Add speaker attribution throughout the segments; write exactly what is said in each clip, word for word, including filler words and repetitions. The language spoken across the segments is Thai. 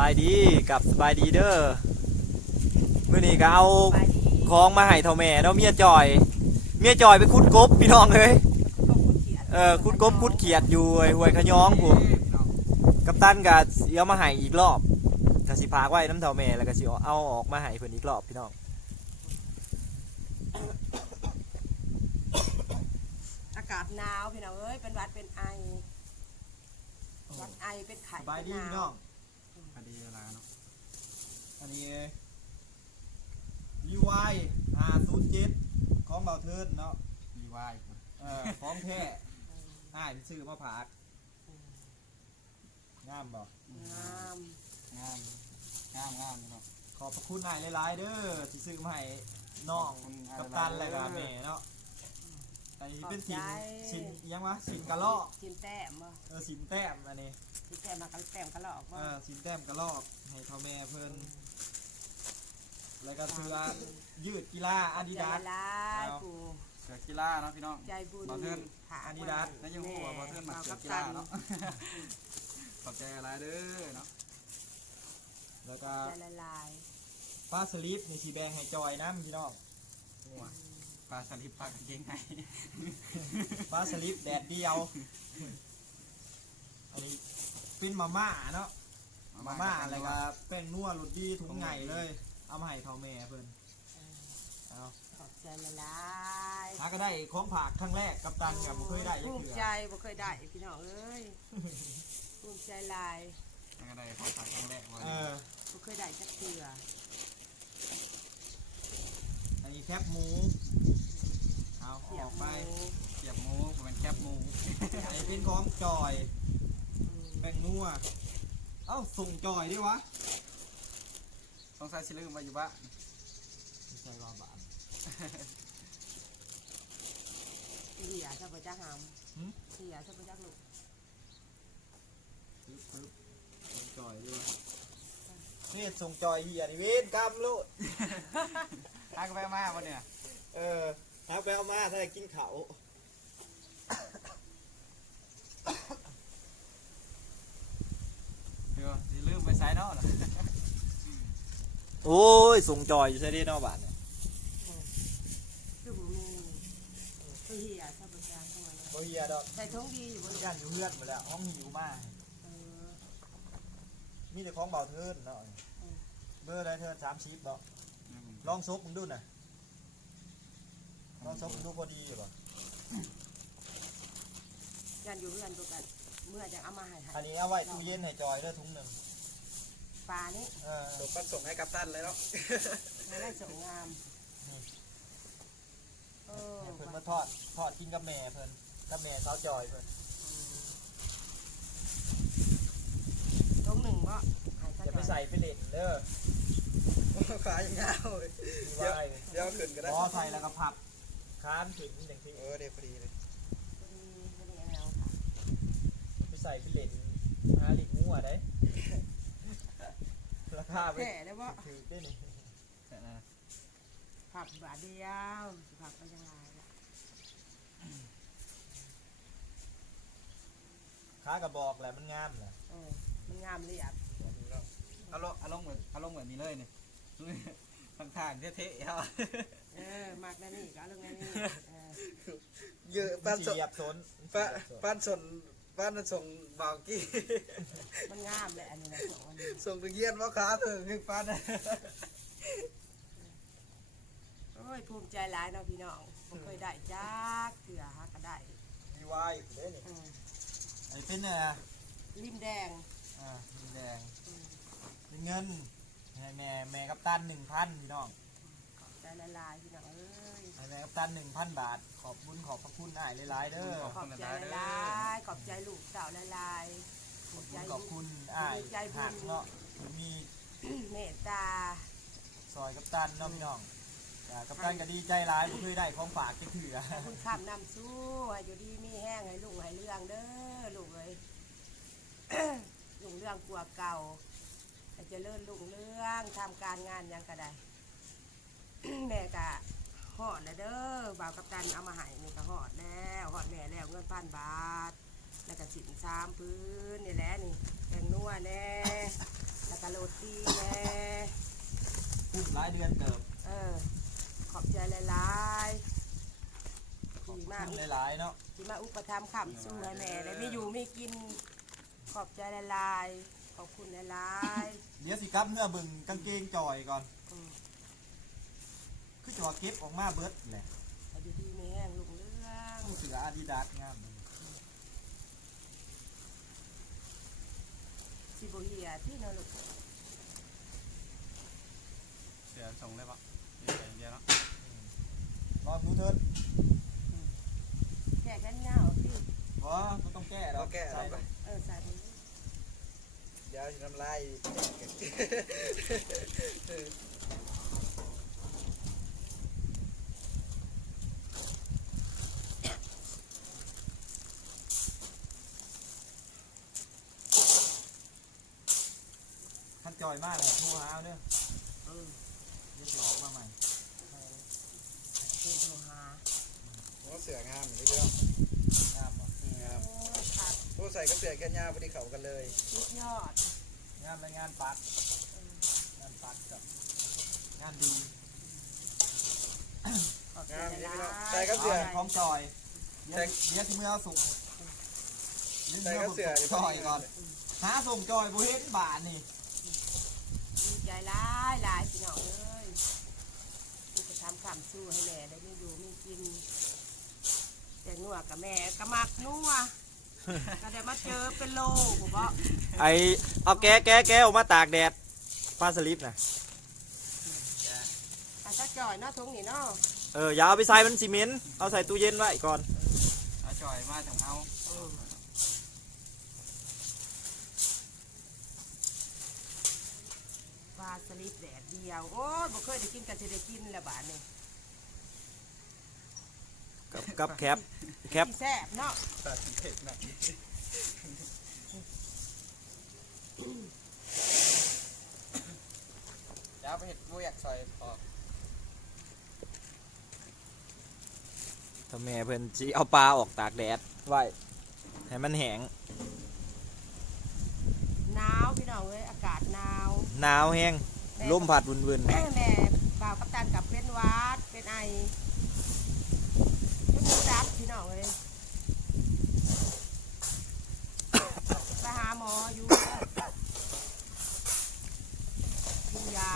Speaker 1: ายดีกับสบายดีเด้อมื้อนี้ก็เอาของมาให้เท่าแม่เนาะเมียจอยเมียจอยไปขุดกบพี่น้องเอ้ยเออขุดกบขุดเขียดอยู่ห้วยขะย้องพุ่นกัปตันก็สิเอามาให้อีกรอบก็สิพากไว้น้ำเท่าแม่แล้วก็สิเอาออกมาให้เพิ่นอีกรอบพี่น้อง
Speaker 2: อากาศหนาวพี่น้องเอ้ยเป็นหวัดเป็นไอหวัดไอเป็นไข้
Speaker 1: สบายดีพี่น้อง
Speaker 3: คดีเวลาเนาะ
Speaker 1: อันนี้รีวายห้าศูนย์เจ็ดของเบาเทิร์นเนาะ
Speaker 3: มีวาย
Speaker 1: เออของแท้ง่ายซื้อมาผากงามบ่
Speaker 2: งาม
Speaker 3: งามงามงามเนาะ
Speaker 1: ขอบพระคุณนายหลายๆเด้อที่ซื้อมาให้น้องกับตันอะไรกับแม่เนาะอันนี้เป็นสินสินยังวะสินกระลอก
Speaker 2: กินแต้มบ่
Speaker 1: เออสินแต้มอันนี้
Speaker 2: กินแต้มมากระแต้มกระหลอก
Speaker 1: เอ
Speaker 2: บ่
Speaker 1: อสินแต้มกระลอกให้พ่อแม่เพิ่นแล้วก็เสื้อยืดกีฬาอาดิดาส
Speaker 2: ลายกู
Speaker 3: เสือกีฬาเนาะพี่น้อง
Speaker 2: ใจบุญ
Speaker 3: บอลเทิร์น
Speaker 1: อาดิดาส
Speaker 3: แล้วยังหัวบอลเทิร์นมาเสือกีฬาเนาะขอบใจอะไรเด้อเนาะ
Speaker 1: แล้วก็
Speaker 2: ใจละลาย
Speaker 1: ปลาสลิปในสีแดงให้จอยน้ำพี่น้อง
Speaker 3: ปลาสลิปปลากางเกงใน
Speaker 1: ปลาสลิปแดดเดียวอันนี้เป็นมาม่าเนาะมาม่าอะไรก็แป้งนัวรสดีถุงใหญ่เลยเอามาให้พ่อแม่เพิ่นเอา
Speaker 2: ขอบใจละลาย
Speaker 1: หาก็ได้ของผักครั้งแรกกับตันกับบ่เคยได้ยัง
Speaker 2: ภูมิ
Speaker 1: เถื่
Speaker 2: ใจ
Speaker 1: อ
Speaker 2: บ่เคยได้พี่น้องเอ้ยภูมิใจลาย
Speaker 3: ยังไงได้ของฝากครั้งแรกวัน
Speaker 1: เอ
Speaker 3: นี้
Speaker 1: อ
Speaker 2: บ่เคยได้จักเทื่อ
Speaker 1: อันนี้แคบหมูเอาออกไป
Speaker 3: เสียบหมูผมเป็นแคบหมู
Speaker 1: อันนี้เป็นของจอยแป้งนัวเอ้าส่งจอยดิวะ
Speaker 3: สงสัยสิลืมไว้อยู่บ้าน
Speaker 1: ไม่ใช่ว่าบาท
Speaker 2: เหี่ยซะบ่จักหาม
Speaker 1: หืม
Speaker 2: เหี่ยซะบ่จักลูก
Speaker 1: ปึ๊บปึ๊บส่งจอยดิวะนี่ส่งจอยเฮียนี่เว้นกรรมลูก
Speaker 3: ทางไปมาวันเนี่ย
Speaker 1: เออเอาไปเอามาถ้าจะกินเขาว
Speaker 3: เดี๋ยวสิลืมไปใส่เนาะ
Speaker 1: โอ้ยส่งจอยอยู่ใช่ดินอกบ้านเนี่ย
Speaker 2: คือบ่มีคือเหี่ยซะบ่จักตัวนี้
Speaker 1: บ่เฮียดอก
Speaker 2: ใส่ทงดีอยู่บ่ลูก
Speaker 1: ย่านอยู่เพื่อนหมดแล้วห้องหิวมาก
Speaker 2: เออ
Speaker 1: มีแต่ของเบาเทิร์นเนาะเบอร์ได้เทิร์นสามสิบเนาะลองซบมึงดูหน่อยลองซบมึงดูพอดีอยู่ป่ะ
Speaker 2: ยันอยู่เพื่อนตัวกันเมื่อจะเอามาให้ให้
Speaker 1: อันนี้เอาไว้ตู้เย็นให้จอยเด้อถุงหนึ่ง
Speaker 2: ปลานี่
Speaker 1: เออ
Speaker 3: ส่งปันส่งให้กัปตันเลยเนาะ
Speaker 2: มาได้สวยงามเออ
Speaker 1: ให้เพิ่นมาทอดทอดกินกับแม่เพิ่นกับแม่สาวจอยเพิ่น
Speaker 2: ตรงหนึ่งก็หายซะ
Speaker 1: จะไปใส่ไปเล่นเด้อ
Speaker 3: ขายยาวเลย
Speaker 1: มีไว้
Speaker 3: เดี๋ยวขึ้นก็ได้
Speaker 1: บอใส่แล้วก็พับค้านถึงอย่างที่
Speaker 3: เออเดี๋ยวพอดีเลย
Speaker 2: ไม่ได้เอาค่ะ
Speaker 1: ไปใส่ไปเล่นหาลิงงัวได้ราคาไป
Speaker 2: แก่ได้ว่า
Speaker 1: ถือได้นี่
Speaker 2: ผับบาทเดียวผับก็ยังไงล่ะ
Speaker 1: ค้ากระบอกแหละมันงามแหละ
Speaker 2: เออมันงามเลยอ่ะ
Speaker 3: อารมณ์อารมณ์เหมือนอารมณ์เหมือนนี้เลยเนี่ยทางทางเท่ๆครับ
Speaker 2: เออมากนั่นนี่ก็เรื่องนั่นนี่เออ
Speaker 3: เยอะ
Speaker 1: มั
Speaker 3: ป้าน น
Speaker 1: สี
Speaker 3: สน
Speaker 1: เหยียบสน
Speaker 3: ป้าป้านสนป้านส่งบาวกี้
Speaker 2: มันงามเลยอันนี้นะสองอันนี้
Speaker 3: ส่งตะเกียนว่าขาถึงให้ป้าน
Speaker 2: โอ้ยภูมิใจหลายเนาะพี่น้องผมเคยได้จักเถื่อฮะก็ได้
Speaker 1: มีวายเด้นี่
Speaker 2: เออ
Speaker 1: ไอ้เป็นเอ่อ
Speaker 2: ริมแดง
Speaker 1: อ่ามีแดงเป็นเงินให้แม่แม่กับตันหนึ่งพันพี่น้อง
Speaker 2: ใจละลายพี่น้องเอ้ย
Speaker 1: ให้แม่กับตันหนึ่งพันบาทขอบบุญขอบพระคุณอ้ายหลายๆเด้อ
Speaker 2: ขอบใจละลายขอบใจลูกสาวละลายขอบใจ
Speaker 1: ขอบคุณอ้ายหักเนาะมี
Speaker 2: เมตตา
Speaker 1: ซอยกับตันเนาะพี่น้องอ่ากับตันก็ดีใจหลายบ่เคยได้ของฝากจักเถื่อ
Speaker 2: คุณข้ามนำสู้ให้อยู่ดีมีแห้งให้ลุงให้เรื่องเด้อลูกเอ้ย ลุงเรื่องกลัวเก่าให้เจริญลุงเรื่องทำการงานหยังก็ได้ แม่กะหอดแล้วเด้อบ่าวกับตันเอามาให้นี่ก็หอดแล้วหอดแม่แล้วเงินพันบาทแล้วก็สินสามพื้นนี่แหละนี่แตงนัวแน่แล้วก็โล
Speaker 1: ายเดือนเติบ
Speaker 2: เออขอบใจหลายๆที่มา
Speaker 1: หลายๆเนาะ
Speaker 2: ที่มาอุปถัมภ์คำสู้ให้แม่ได้มีอยู่มีกินขอบใจหลายๆขอบคุณหลาย
Speaker 1: เดี๋ยวสิครับเมื่อบึงกางเกงจอยก่อน
Speaker 2: ๆอืม
Speaker 1: คือจะว่าเก็บออกมาเบิดแหละ
Speaker 2: ให้อยู่ดีมีแห้งลุงเรื่อง
Speaker 1: เสืออาดิดาสงามเลย
Speaker 2: สิบเฮียที่นอนลูก
Speaker 3: เสือส่งเลยปะมีแต่อย่างเดียวเนาะ
Speaker 1: ลองดูเถิด
Speaker 2: แก่กันเงาพี่
Speaker 1: เพราะก็ต้องแก้แล้ว
Speaker 3: แก้
Speaker 1: ใส่
Speaker 3: เราไป
Speaker 2: เออสาธุ
Speaker 3: เดี๋ยวน้ำลาย
Speaker 1: ท่านจอยมากเลยทูหาเอาเด้อ
Speaker 2: เออ
Speaker 1: เดี๋ยวจะออกมาใหม่
Speaker 2: เดินโทรหา
Speaker 3: ว่าเสืองามอย่างนี้พี่น้อง
Speaker 1: งามบ่
Speaker 3: งาม
Speaker 2: โอ้ยขาด
Speaker 3: ผู้ใส่ก็เสือแค่ยาวพอดีเขากันเลย
Speaker 2: สุดยอด
Speaker 1: งามและงานปักงานปักกับงานดี
Speaker 2: ขอบใจ
Speaker 3: งาม
Speaker 2: ห
Speaker 3: นี่
Speaker 2: ลา
Speaker 3: พี่น้องใส่
Speaker 2: ย
Speaker 3: ก็เสือ
Speaker 1: าของจอยเดี๋ยวเดี๋ยวที่เมื่อเอาส่ง
Speaker 3: ใส่ก็เสือ
Speaker 1: ส่งจอยก่อนหาส่งจอยบ่เห็นบาทนี่
Speaker 2: ดีใจหลายหลายพี่น้องเอ้ยนี่จะทำคำสู้ให้แม่ได้มีอยู่มีกิน แต่นัวกับแม่ก็มักนัว ก็ได้มาเจอเป็นโลผมบอก
Speaker 1: ไอเอาแก้แก้แก้ออกมาตากแดดปลาสลิปนะ
Speaker 2: อันก็จ่อยเนาะทงนี่เนาะ
Speaker 1: เอออย่าเอาไปใส่มันซีเมนต์เอาใส่ตู้เย็นไว้ก่อน
Speaker 3: เอาจ่อยมาถึงเอา
Speaker 2: ปลาสลิดแดดเดียว โอ้ยบ่เคยได้กินกันจะได้กินแล้วบาดนี้
Speaker 1: กับกับแคปแคป
Speaker 2: ที่แซ่บเนาะ
Speaker 3: ตัดเผ็ดหน่อยเดี๋ยวไปเห็ดบุ้ยซอยออก
Speaker 1: ทำแม่เพิ่นสิเอาปลาออกตากแดดไว้ให้มันแห้ง
Speaker 2: หนาวพี่น้องเอ้ยอากาศหนาว
Speaker 1: หนาวแห้งลมพัดวุ่น
Speaker 2: แม่แม่บ่าวกัปตันกับเป็นหวัดเป็นไอจมูกดับพี่น้องเอ้ยไปหาหมออยู่กินยา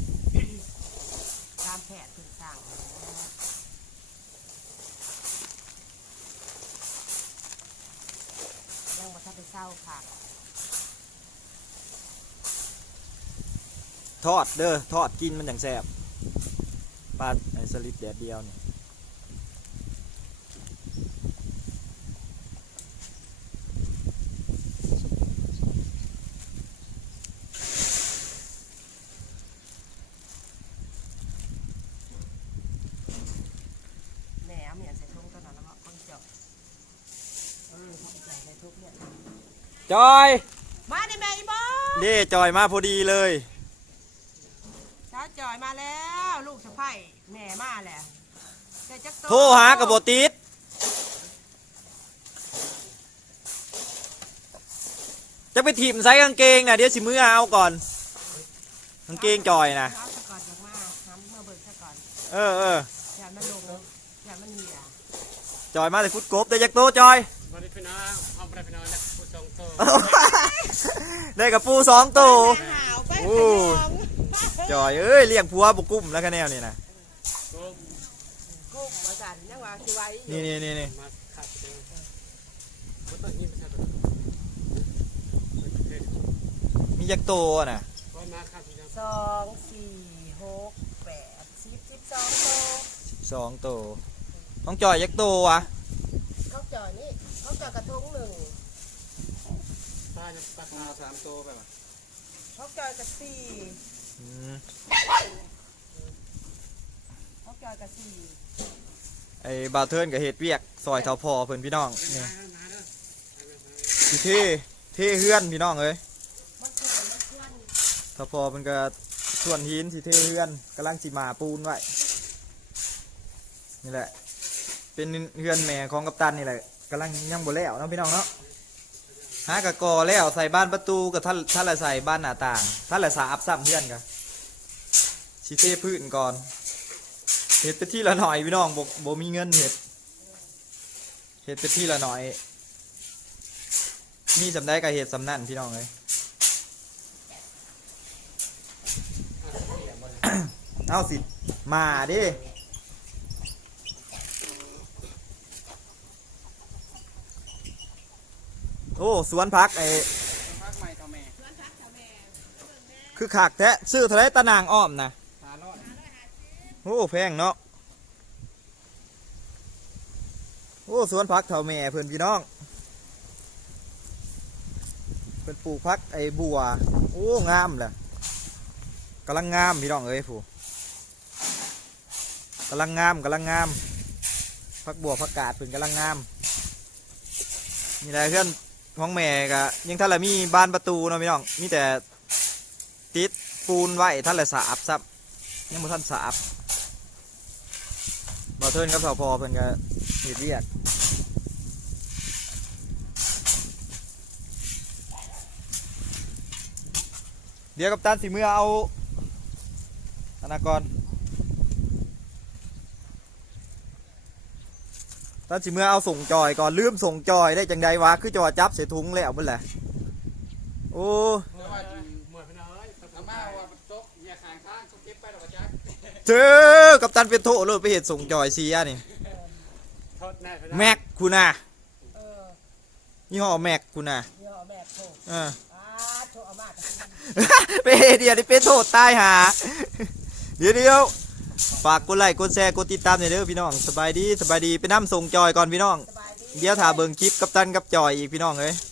Speaker 2: ตามแพทย์เพิ่นสั่งยังบ่ทันได้เศร้าค่ะ
Speaker 1: ๆทอดเด้อทอดกินมันอย่างแซ่บปลาไอสลิปแดดเดียวนี่
Speaker 2: แม่เอาเมียใส่ถุงตอนนั้นแล้วก็คนเจาะเออทำใจใส่ถุงเนี่ย
Speaker 1: จอย
Speaker 2: มาดิแม่อีบอ
Speaker 1: เด้จอยมาพอดีเลย
Speaker 2: สาวจอยมาแล้วลูกสะใภ้แม่มาแล้วแต่จัก
Speaker 1: โทรหากับบติดจะไปถีบใส่กางเกงนะเดี๋ยวสิมือเอาก่อนกางเกงจอยนะ
Speaker 2: เอาซะก่อนอยากมาทำเมื่อเบิกซะก่อน
Speaker 1: เออเออ
Speaker 2: อย่ามันลงอย่ามันเหี่ย
Speaker 1: จอยมาเลยฟุตกบได้จักโตจอย
Speaker 4: บริพินาเอาบริพินาเนี่ยผู้จองโต
Speaker 1: ได้กับปูสองตัว
Speaker 2: แม่หาวไป
Speaker 1: โอ้
Speaker 2: ขยอง
Speaker 1: จอยเอ้ยเลี้ยงผัวบุกุ้มแล้วคะแนนนี่นะ
Speaker 4: โกม
Speaker 2: กุ้มมาสั่นยังว่าสิไว้อยู่
Speaker 1: นี่นี่นี่นี่
Speaker 4: มาขัดเองมันต้องยิ้มใช่ไหม
Speaker 1: มีจักโตน่ะ
Speaker 4: ก็มาขัดยัง
Speaker 2: สองสี่หกแปดสิบสิบสองโต
Speaker 1: สองโตน้องจอยจักโตวะ
Speaker 2: เขาจอยนี่เขาจอยกระทงหนึ่ง
Speaker 4: ตาจะตา
Speaker 3: เอาสามตัวไปป่ะ
Speaker 2: เขาจอยกระสี่
Speaker 1: อืม
Speaker 2: เขาจอยกระสี่
Speaker 1: ไอ้บาวเทิร์นกับเฮ็ดเวียกซอยเท่าพอเพิ่นพี่น้องนี่
Speaker 4: มาเด้อ
Speaker 1: สิเท่เท่เฮือนพี่น้องเอ้ย
Speaker 2: มันคือมันเพื่อน
Speaker 1: เท่าพอเพิ่นก็ส่วนหินสิเท่เฮือนกำลังสิมาปูนไว้นี่แหละ เป็นเฮือนแม่ของกัปตันนี่แหละกำลังยังบ่แล้วเนาะพี่น้องเนาะหากะกอแล้วใส่บ้านประตูกับท่านท่านละใส่บ้านหน้าต่างท่านละสาอับซ้ำเฮือนกันสสิเทพื้นก่อนเห็ดไปที่ละหน่อยพี่น้องบ่บ่มีเงินเห็ดเห็ดไปที่ละหน่อยมีสำได้กับเห็ดสำนั่นพี่น้องเลย เอาสิมาดิโอ้สวนพักไอ้
Speaker 3: พักใหม่ต่อแม่
Speaker 1: คือขากแท้ซื้อเท่าไรตะนางอ้อมนะ
Speaker 3: หารอด
Speaker 1: โอ้แพงเนาะโอ้สวนพักเท่าแม่เพื่อนพี่น้องเพื่อนปลูกพักไอ้บัวโอ้งามเลยกำลังงามพี่น้องเอ้ยผู้กำลังงามกำลังงามพักบัวพักกาดเพื่อนกำลังงามมีอะไรเพื่อนห้องแม่กะยังท่านละมีบานประตูเนาะพี่น้องมีแต่ติดปูนไว้ท่านละสาบซับยังบ่ท่านสาบบ่เทินกับสพเพิ่นก็เฮ็ดเวียกเดี๋ยวกับตันสิเมื่อเอาธนากรตันสิเมื่อเอาส่งจอยก่อนลืมส่งจอยได้จังใดวะคือจอจับเสียถุงแล้วเบิ่นแหละโอ้
Speaker 4: เมื่อว่าหมดไปน้อยอาม่าว่าโต๊ะเนี่ยขางข้างเขาเก็บไปแล้วก็จัก
Speaker 1: เจอกับตันเป็นโถเลยไปเห็นส่งจอยเสียนี่
Speaker 4: โทษแน่ไป
Speaker 1: แม็กคุณน่ะ
Speaker 2: เออ
Speaker 1: ยี่ห้อแม็กคุณน่ะ
Speaker 2: เดี๋ยวเอาแม่โทร
Speaker 1: เออ
Speaker 2: อ่าโทรเอามากกับ
Speaker 1: ไปเฮ็ดเดียวนี่เป็นโทษตายหาเดี๋ยวเดียวฝากกดไลค์กดแชร์กดติดตามหน่อยเด้อพี่น้องสบายดีสบายดีไปนั่งส่งจอยก่อนพี่น้อง
Speaker 2: สบายดี
Speaker 1: เดี๋ยวถ่าเบิ่งคลิปกับตันกับจอยอีกพี่น้องเอ้ย